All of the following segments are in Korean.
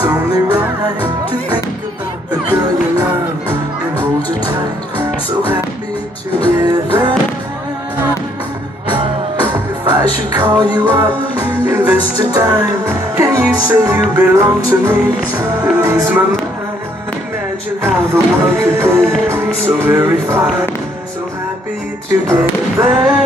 It's only right to think about the girl you love and hold her tight, so happy together. If I should call you up, invest a dime, and you say you belong to me, it leaves my mind. Imagine how the world could be so very fine, so happy together.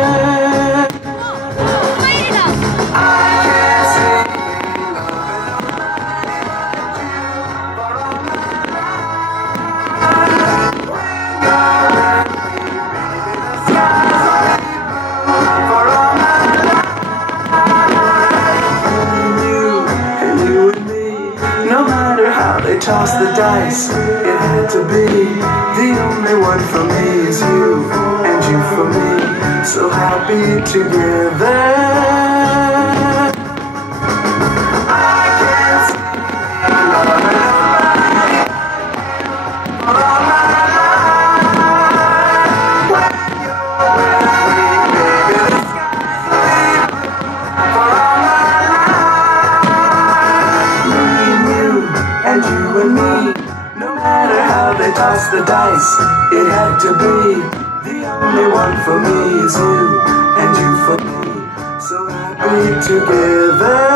They toss the dice, it had to be. The only one for me is you, and you for me, so happy together. I can't see love and nobody for all my life. When you're with me, baby, the sky's the blue for all my life. Me and you, and you and me, no matter how they toss the dice, it had to be. The only one for me is you, and you for me, so happy together.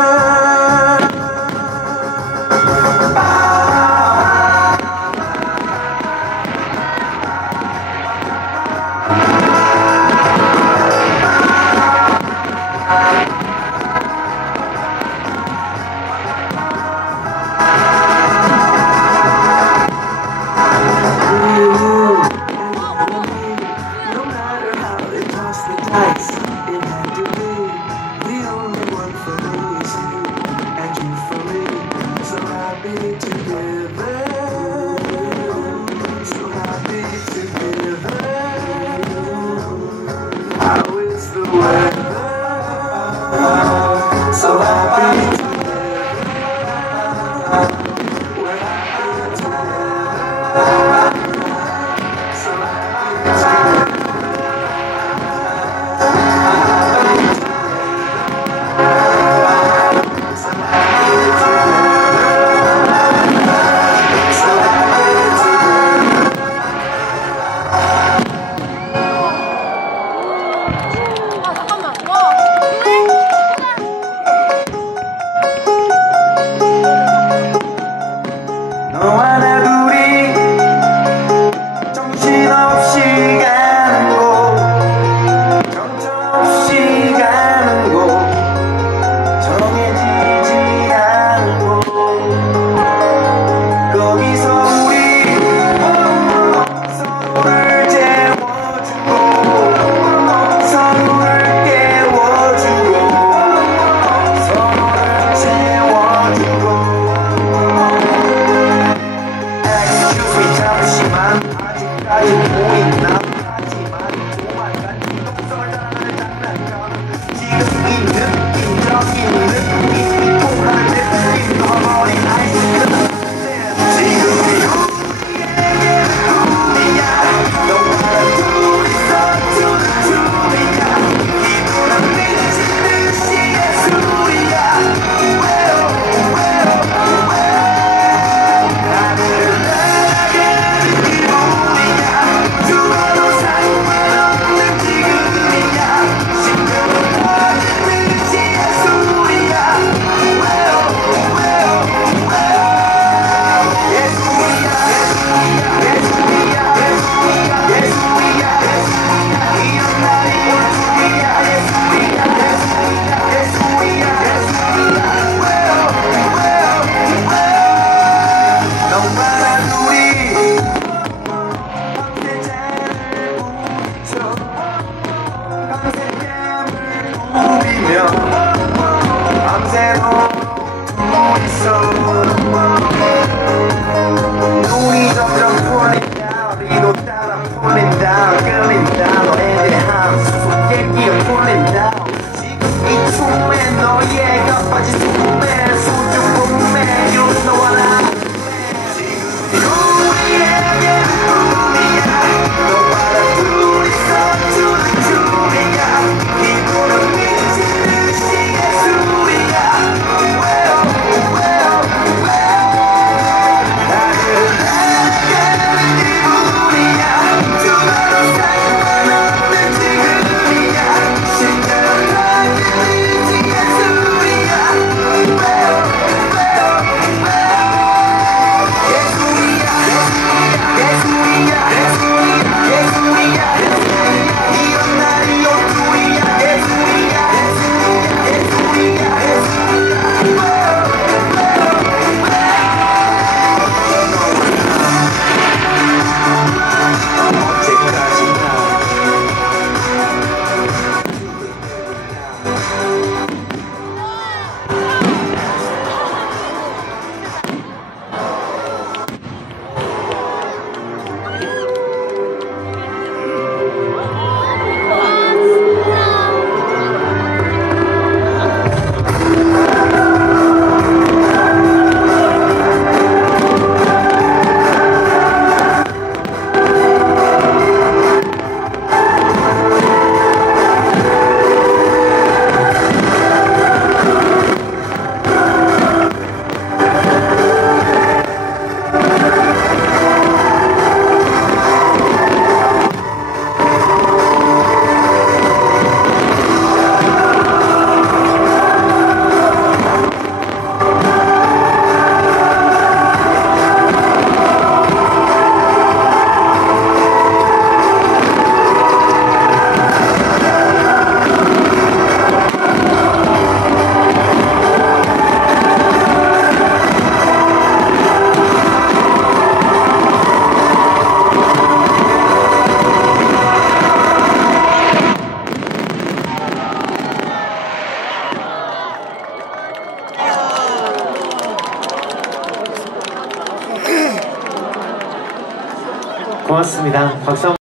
It had to be. The only one for me is you, and you for me, so happy together. So happy together. How is the weather? So happy together. We're happy together. So happy together. 너와 나 둘이 정신없이 가는 곳, 정처없이 가는 곳, 정해지지 않은 곳, 거기서 우리 서로를 재워주고 서로를 깨워주고 서로를 채워주고. 잠시만 아직까지 보인 나하지만 조만간 동성을 따라가는 장난감 지금 이 느낌적인 느낌이 통하는 내 느낌 넣어버린 아이스크림 지금 우리에게 꿈이야 너와 둘이서 주는 춤이야 기분은 미친 듯이 예술이야 왜요 하늘을 날아가는 기분이야 주어도 고맙습니다. 박수 한번.